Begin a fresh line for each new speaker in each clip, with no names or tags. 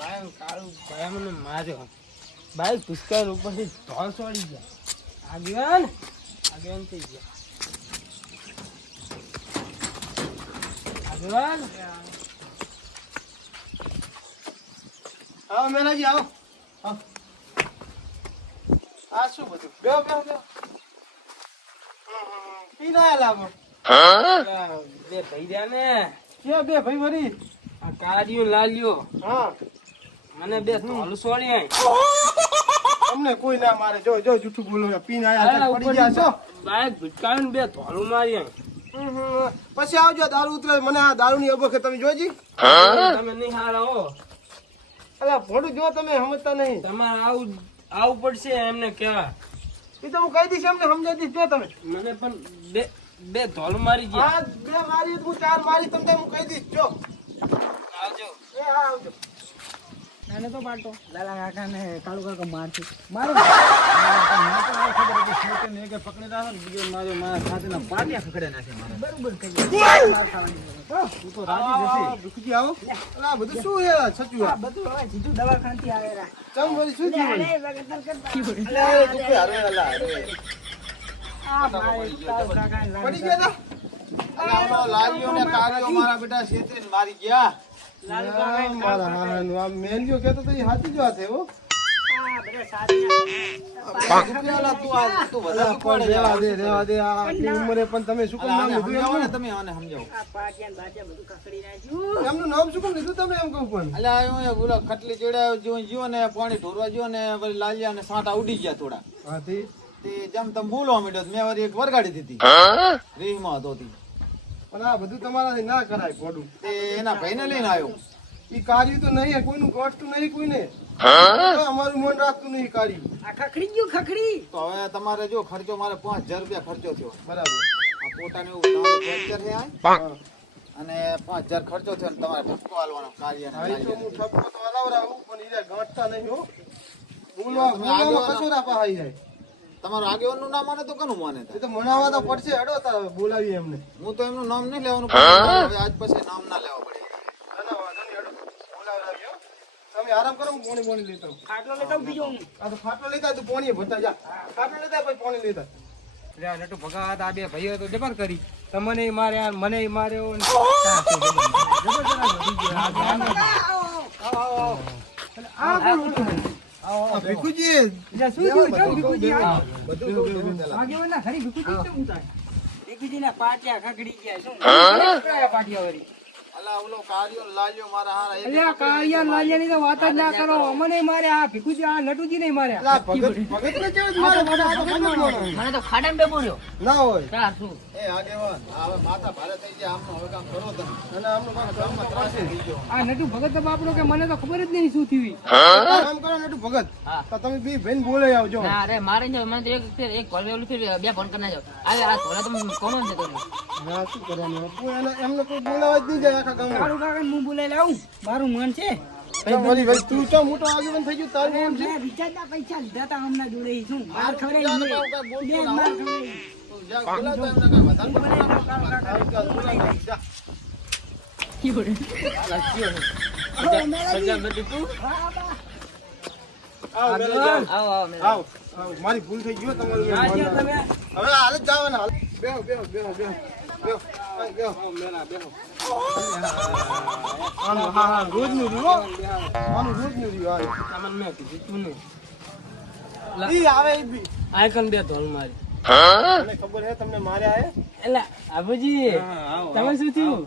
કાળું માર્યો બાઈક પુષ્કર ઉપરથી ધોળ છોડી ગયા. આગેવાન આગેવાન થઈ ગયા. આગેવાન. આવો મેલાજી આવો. આ શું બધું? બે બે બે પી ના લાગો બે ભાઈ રહ્યા ને.
કયો બે ભાઈ વરી
આ કાળિયો લાલ્યો
હા.
મને બે ધોળ સોળી આય
તમને કોઈ ના મારે. જો જો જૂઠું બોલો. પીને આયા પડી ગયા છો.
બાઈક ભટકાવીને બે ધોળું મારી આય.
પછી આવજો દારૂ ઉતરે મને આ દારૂની અબખે તમે જોજી.
તમે નહીં હારા હો
અલા ભોડું જો તમે સમજતા નહીં.
તમારે આવું આવું પડશે એમને કેવા
એ તો હું કહી દઈશ એમને સમજાવી દઈશ. જો તમે.
મને પણ બે બે ધોલ મારી ગયા.
બે મારી હું ચાર મારી તમને હું કહી દઈશ. જો.
આવજો.
એ આવજો.
નાને તો પાડતો લાલા કાકા ને કાળુ કાકા મારશે. મારો. મને તો. આ ખબર હતી છોટે ને કે પકડી રાખો ને બીજો મારો
પડી ગયા
ને બેટા મારી ગયા.
લાલુ કાકા ને
મારા હારાનું આ કહેતો તો એ સાચી જ વાત છે હો.
આ
આ
પણ રેવા દે રેવા દે આ આટલી ઉંમરે પણ તમે શું કામ
અલા,
નામ
આને
લીધું
સમજાવો ને
એમનું?
તમે આને સમજાવો
આ પાટિયા ને બાટિયા બધું ખખડી નાખ્યું.
એમનું નામ શું કામ લીધું તમે એમ કહું પણ?
અલ્યા બોલો ખટલી ચડ્યા જીવો જીવો ને પાણી ઢોરવા જ્યો ને લાલિયા ને સાંટા ઉડી ગયા થોડા. જેમ તમે બોલવા માંડ્યો મેં એક વરગાડી દીધી. રીમાં હતો.
પણ આ બધું તમારાથી ના કરાય પોડું.
એ એના ભાઈને લઈને આવ્યો.
ઈ કાર્ય તો નહીં કોઈનું ઘટતું નહીં કોઈને. અમારું મન રાખતું નહીં કાર્ય.
આ ખખડી ગયું ખખડી.
તો હવે તમારે જો ખર્ચો મારે પાંચ હજાર રૂપિયા ખર્ચો થયો.
બરાબર.
આ પોતાને ફ્રેક્ચર છે આ. અને પાંચ હજાર ખર્ચો થયો ને તમારે ઠપકો હાલવાનો કાર્ય
હા, તો હું ઠપકો તો હલાવડાવું, પણ એ રહ્યા નહીં હો. બોલવા- બોલવામાં પહાઈ જાય.
તમારું આગેવાનનું નામ માને તો કનું માને
એ તો મનાવા તો પડશે હેડો તા બોલાવીએ એમને.
હું તો એમનું નામ નહીં લેવાનું હવે આજ પછી નામ ના લેવા પડે.
ના, વાંધો નહીં, હેડો. બોલાવડાવીએ, હો. તમે આરામ કરો હું પોણી પોણી લેતો આવું.
ખાટલો બીજો હું.
આ તો લેતા તું પોણી ભરતા જા. ખાટલો લેતા પછી પોણી લેતા
લ્યા, નટુ ભગાત આ બે ભાઈઓ તો જબર કરી. તમને માર્યા મને માર્યો
આ? ભીખુજી.
ભીખુજી ના પાટિયા ખખડી ગયા શું? પાટિયા વળી?
લાલ્યો
ને તો વાત જ ના કરો. અમને આ ભીખુજી આ નટુજી નહીં
મારે. તો.
મને તો
ના હોય.
ચાર શું?
એ આગેવાન હવે માથા ભારે થઈ જાય આમનું હવે કામ કરો તમે.
અને આમનું કામ ગામમાં ત્રાસે થઈ ગયો.
આ નટુ ભગત તો બાપડો કે મને તો ખબર જ નહીં શું થયું.
કામ કરો નટુ ભગત.
હા.
તો તમે બી બેન બોલે આવજો.
ના અરે મારે ને મને તો એક એક કોલ ફેર બે ફોન કરી આવે આ થોડા તો કોણ છે તમે
શું કરવાનું? એમને કોઈ બોલાવા જ નહીં જાય
કાળુ કાકા હું બોલાઈ લાવું? મારું મન છે.
તો તું મોટો આગેવાન થઈ ગયો તારું નામ છે?
મેં પૈસા લીધા તા હમણાં જોડે ઈ માર ખવડાવી
ભૂલ થઈ ગયો તમારું. હવે હાલ જ જવાના હાલ. બેહો બેહો બેહો બેહો. બેહો. બેહો.
બેહો.
આનું હા હા રોજનું રહ્યું હો. આનું રોજનું રહ્યું
આનું મેં કીધું તું ને.
ઈ આવે ઈ બી.
આયકન બે ધોલ મારી.
મને ખબર હે તમને માર્યા હે?
એટલે આબુજી તમે શું થયું?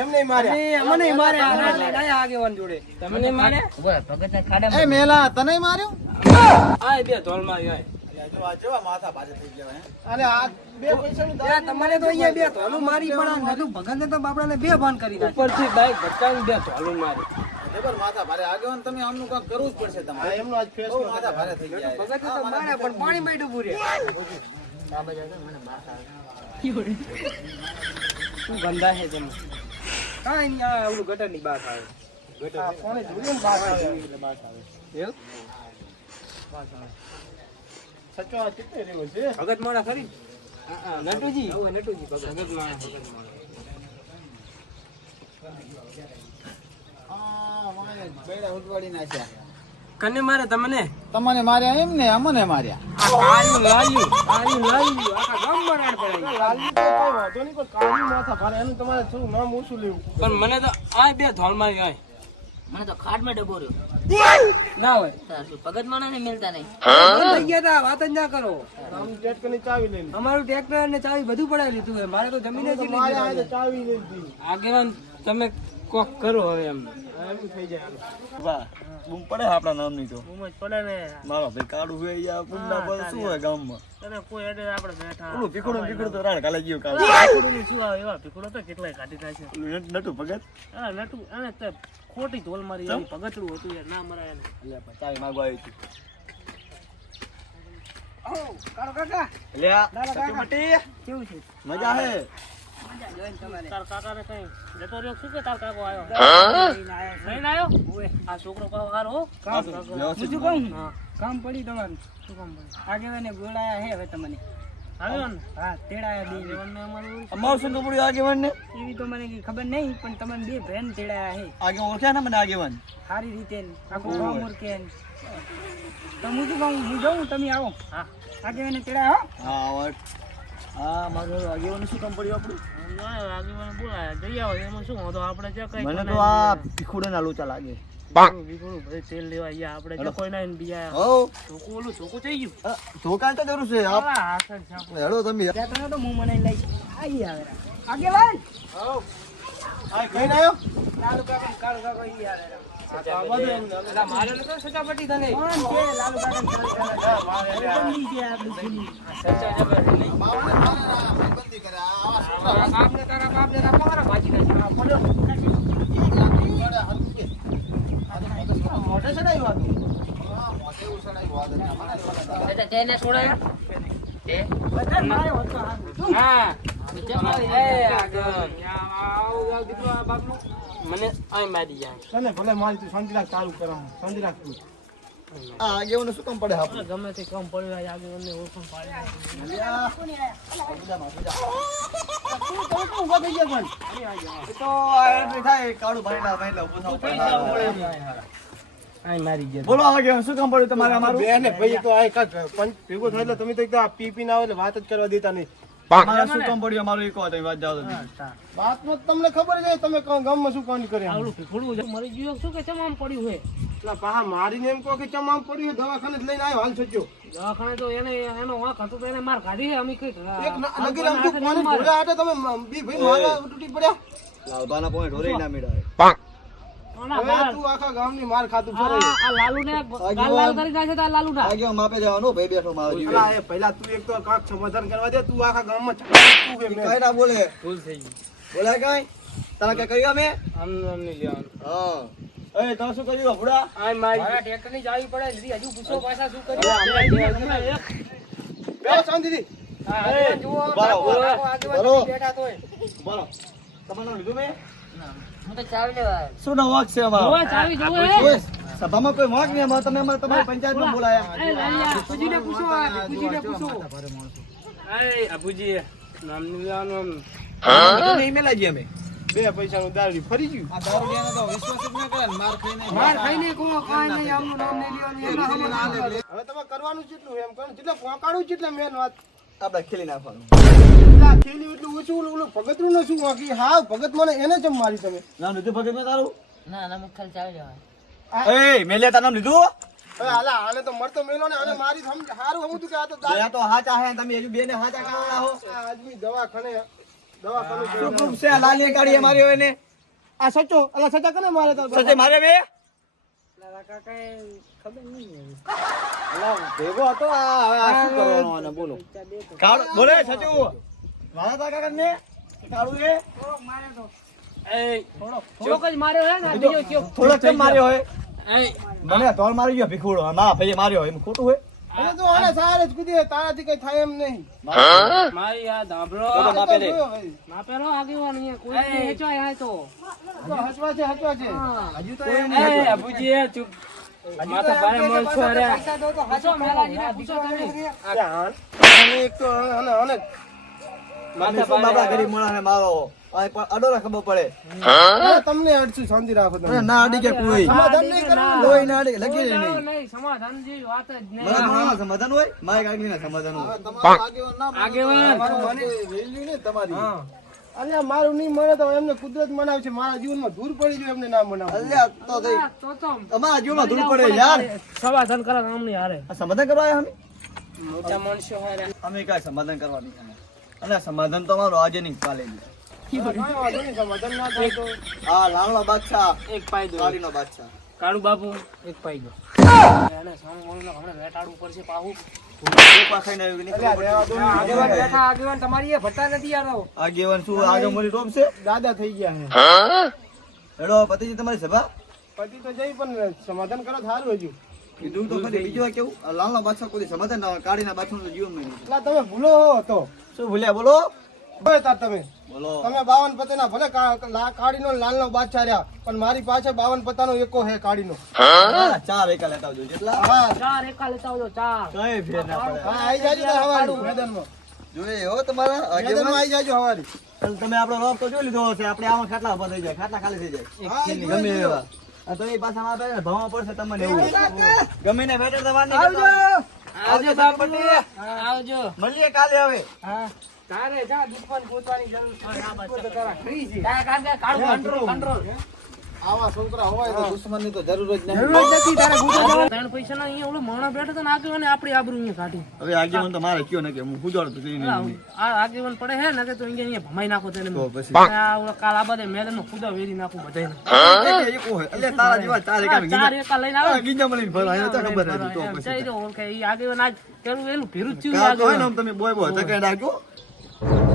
એમ નહીં માર્યા.
અમને માર્યા. આગેવાન જોડે. તમને માર્યા?
એ મેલા તને માર્યો?
આ બે ધોલ મારી હોય
જો આ જેવા માથા ભારે થઈ ગયા હે.
અને આ બે
તમારે તો અહીંયા બે ધોલું મારી પણ આ નટુ તો બાપડાને બે ભાન કરી.
ઉપરથી બાઈક ભટકાવી બે મારી.
જબર માથા ભારે. આગેવાન તમે આમનું કાંઈક કરવું જ પડશે તમારે.
એમનો આજ ફેસ
માથા ભારે થઈ ગયા.
તો પણ પાણી માં ડૂબું
બાબા મને આવે.
શું ગંદા છે તમે?
કાંઈ નહીં, આ ઓલું ગટરની બાત આવે.
આ પાણી ધોઈને બાસ આવે. એટલે આવે.
એવું?
સચો આ કેટલે રહ્યો છે?
ભગત ખરી? નટુજી હા, નટુજી. નટુજી ભગત. મારા ભગત મારા
આ, વાંહે બૈડા ઉડવાડી નાખ્યા.
કને મારે તમને?
તમને માર્યા એમ ને અમને માર્યા.
આ કાળિયું લાલ્યું કાળિયું લાલ્યું આખા ગામ રાડ પડાવી
લાલી તો કઈ વાંધો નહીં પણ કાળિયું માથા ભારે. એનું તમારે થોડું નામ ઓછું લેવું.
પણ મને તો આ બે ધોલ મારી આય.
મને તો ખાટમાં ડબો રહ્યો.
ના હોય.
પગત માણસ ને મિલતા નહીં.
લઈ ગયા તા વાત જ ના કરો. અમારું ટ્રેક્ટર ને ચાવી બધું પડાવી લીધું મારે તો જમીન જ
ચાવી લીધી.
આગેવાન તમે કોક કરો હવે એમ.
એમ થઈ જાય
વાહ બૂમ પડે આપણા નામની તો.
ઉમજ પડે ને.
મારો ભાઈ કાળું હોય યા પુંડા પર શું હોય ગામમાં?
અરે કોઈ અડે આપણે બેઠા.
ઓલું પીકડો પીકડો તો રાડ કાલે ગયો કાલે
પીકડું શું આવે? એવા પીકડો તો કેટલાય કાઢી નાખે
નટુ ભગત
હા નટુ. અને તે ખોટી ધોલ મારી એવી પગતડું હતું યાર. ના મરાય એને.
એટલે પણ માંગો આવી હતી.
કાળો કાકા.
લે સચુમટી
કેવું છે?
મજા હે?
તાર કાકા ને કઈ જતો રહ્યો? શું કે તાર કાકો આવ્યો લઈને આવ્યો આ છોકરો પાછો હારો બીજું કહું કામ? પડી તમારું? શું કામ પડી આગેવાને બોલાયા હે હવે તમને. આવ્યો હા તેડાયા બે. આગેવાનને અમારું
અમારું શું કપડું ને
એવી તો મને ખબર નહીં પણ તમને બે બહેન તેડાયા હે.
આગે ઓળખ્યા ને મને આગેવાન?
સારી રીતે કહું? તમે આવો. હા. આગેવાને તેડાયા હો
હા આગેવાન શું કામ પડ્યું આપણું?
આગેવાને બોલાયા. જઈ આવો એમાં શું વાંધો? આપણે જે કઈ
મને તો આ પીખુડે ના લોચા લાગે.
વિગોળું ભાઈ તેલ લેવા આપણે કોઈ ના બીજા ચોખ્ખું ઓલું ચોખ્ખું થઈ ગયું?
તો જરૂર છે. આપ
હા હાથ જ છાપ
હેડો તમે.
તો હું મને લઈ આવી આવે આગેવાન!
આ કઈને આવ્યો?
તેને
છોડાયા તે.
હા. આ. મને અહીં મારી જાય.
ને ભલે મારી તું શાંતિ રાખ ચાલુ કરાવું શાંતિ રાખ તું.
આ આગેવાન શું કામ પડે આપણે
ગમે તે કામ પાડી
ઊભા થઈ ગયા પણ
તો થાય કાળું
ઊભો
બોલો શું કામ પડ્યું તમારે અમારું?
બે ભાઈ તો આ પંચ ભેગો થાય એટલે તમે તો એકદમ આ પી પી ના આવે એટલે વાત જ કરવા દેતા નહીં.
તમારે શું કામ પડ્યું? અમારું એક વાત વાત જાઓ
વાતમાં તમને ખબર જ તમે ગામમાં શું કાંડ કરે
આવડું ભીખડું મરી ગયું શું કે ચમ પડ્યું હે
એટલે પાહા મારીને એમ કહો કે ચમામ પડ્યું દવાખાને જ લઈને આવ્યો હાલ સચ્યો
દવાખાને તો એને એનો વાંક હતો તો એને માર કાઢી છે. અમે કઈ
એક ન- નગર તો પાણી ઢોળ્યા હાટે તમે બી ભાઈ મારવા તૂટી પડ્યા?
લાલબાના પોઈન્ટ ઢોરે ના
બાર.
તું આખા ગામની માર ખાતું ફરે.
આ લાલુને ગાલ લાલ કરી નાખે તો આ લાલુના.
આગેવાન માપે જવાનો ભાઈ બેઠો મારો જીવે
અલા, એ પહેલા તું એક તો કાંઈક સમાધાન કરવા દે તું આખા ગામમાં તું એમને.
કઈ ના બોલે.
ભૂલ થઈ ગઈ.
બોલે કઈ? તારા કઈ કહ્યું અમે?
આમ આમ લેવાનું.
હા. એ તમે શું કર્યું ભૂડા?
આ મારી મારા ટ્રેક્ટરની ચાવી પડે લીધી. હજુ પૂછો પાછા શું કર્યું.
શાંતિથી.
હા, જુઓ,
તમારું લીધું મેં? શું ના છે અમારો? સભામાં કોઈ વાંક નહીં અમારે? તમે અમારે તમારી બોલાયા.
નહીં
મેલાજી અમે.
બે પૈસાનું દારૂ ફરી ગયું.
ના ને
હવે તમે કરવાનું કેટલું એમ કરો જેટલા પોકાડું જેટલા મેન વાત.
આપણે ખેલી નાખવાનું.
ખેલી એટલું ઓછું ઓલું ઓલું ભગતરું ને શું બાકી હા ભગત મને એને ચમ મારી તમે.
નામ લીધું ભગત મેં તારું?
ના ના મુખ ખાલી ચાવી લેવા
એ મેલે તારું નામ લીધું?
હાલા આને તો મળતો મેલો ને આને મારી સમ હારું હમું તું કે આ તો દા-
તો હાચા હે તમે હજુ બે ને હાચા કરવાના હો.
આ આદમી દવાખાને દવાખાનું
શું પ્રૂફ છે? લાલીએ કાઢી મારી હોય ને
આ સચો અલા સચા કને મારે તો
સચે મારે બે?
લાલા કાકાએ ખબર નહીં
ભેગો હતો આ હવે આ શું કરવાનું આને બોલો. કાળ બોલે સચુ. મારા તા કાકા ને? કાળું એ?
એ, થોડોક જ. માર્યો હે ને, બીજો કયો?
થોડોક કેમ માર્યો હોય.
એ,
મને ધોળ મારી ગયો ભીખુડો. ના ભાઈ માર્યો એમ ખોટું હોય.
એને તો આને સારે જ કીધી તારાથી કઈ થાય એમ નહીં.
મારી આ.
માપે
અહીંયા, કોઈ હેચવાય આ તો.
હસવા છે હસવા છે.
હજુ તો
એ, અબુજી, ચૂપ. માથા ભારે મળશો, અરે. પૂછો મેલાજીને, પૂછો તમે.
અને એક તો આને આને
માથા
બાબા
ભારે.
ગરીબ મારો આ પણ અડો ને ખબર પડે.
તમને અડશું શાંતિ રાખો તમે.
ના અડી કે કોઈ.
સમાધાન નહીં કરવાનું?
કોઈ ના અડી લગી
કોઈ
નહીં.
સમાધાન જેવી વાત જ નહીં.
મને કોના સમાધાન હોય? મારે કાગલી ના સમાધાન હોય.
આગેવાન. તમારું વેલ્યુ.
અલ્યા મારું નહીં મળે તો એમને કુદરત મનાવશે મારા જીવનમાં દૂર પડી જો એમને ના મનાવે.
અલ્યા તો થઈ
તો તો
તમારા જીવનમાં ધૂળ પડે યાર.
સમાધાન કરે નહીં હારે.
સમાધાન કરવા આવ્યા અમે?
મોટા માણસો હારે.
અમે કાંઈ સમાધાન કરવા નહીં. અને સમાધાન તો અમારું આજે નહીં કાલે નહીં. આ લાલનો બાદશાહ.
એક પાઈ દો.
કાળીનો બાદશાહ.
કાળુ બાપુ એક પાઈ ગયો એને સામે મળીને હમણાં વેટાડવું પડશે પાહુ. આગેવાન તમારી એ ભરતા નથી યાર
આગેવાન શું આગળ મળી રોપ છે.
દાદા થઈ ગયા
હેડો પતિજી તમારી સભા.
પતિ તો જઈ પણ સમાધાન કરો સારું હજુ.
કીધું તો ખરી બીજું કેવું? લાલના બાદશાહ કોઈ સમાધાન ના બાદશાહ જીવન નહીં.
એટલે તમે ભૂલો હો તો.
શું ભૂલ્યા? બોલો.
તમે.
બોલો.
તમે બાવન પત્તાના ભલે કાળીનો લાલનો બાદશાહ રહ્યા પણ મારી પાસે બાવન પત્તાનો એકો હે કાળીનો.
ચાર એકા લેતા આવજો જેટલા.
હા.
ચાર એકા લેતા આવજો ચાર.
કઈ ફેર ના પડે.
હા આઈ જાજો હવારી. મેદાનમાં.
જોઈએ હો તમારા
મેદાનમાં
આગેવાન.
જાજો હવારી.
તમે આપણો રોપ તો જોઈ લીધો હશે આપણે આમાં ખાટલા ઊભા થઈ જાય ખાટલા ખાલી થઈ જાય. ગમે એવા. તો એ પાછા માં આવે ભણવા પડશે તમને એવું. ગમે ને બેટર કરતા. આવજો
આવજો.
મળીએ કાલે હવે.
હા. તારે જા દુશ્મન ગોતવાની જરૂર છે. આ બાજુ ફ્રી છે. તારે કાંઈ કાળું કંટ્રોલ કંટ્રોલ
આવા છોકરા હોય તો દુશ્મનની તો જરૂર જ નહીં
જરૂર જ નથી તારે ગોતવા ત્રણ પૈસા ના અહીંયા ઓલો માણસ બેઠો તો ને આગેવાને આપણી આબરૂ અહીંયા કાઢી.
હવે આગેવાન તો મારે કયો ને કે હું ગુજાડતો થઈ નહીં
આ આગેવાન પડે હે ને કે તો અહીંયા અહીંયા ભમાઈ નાખો તેને.
તો પછી.
આ ઓલા કાલ આ બધે મેદાનનો ખુદા વેરી નાખું બધાયને.
એક એક એટલે તારા જેવા ચાર એકા
ચાર એકા લઈને આવે
ગીંજા મળીને ભરાય એને તો ખબર હતી તો પછી
ચાઈ જો ઓળખે. ઈ આગેવાન આજ પેલું એનું ભેરું થયું
કાં હોય ને તમે બોય બોય ધકેડા રાખો Thank you.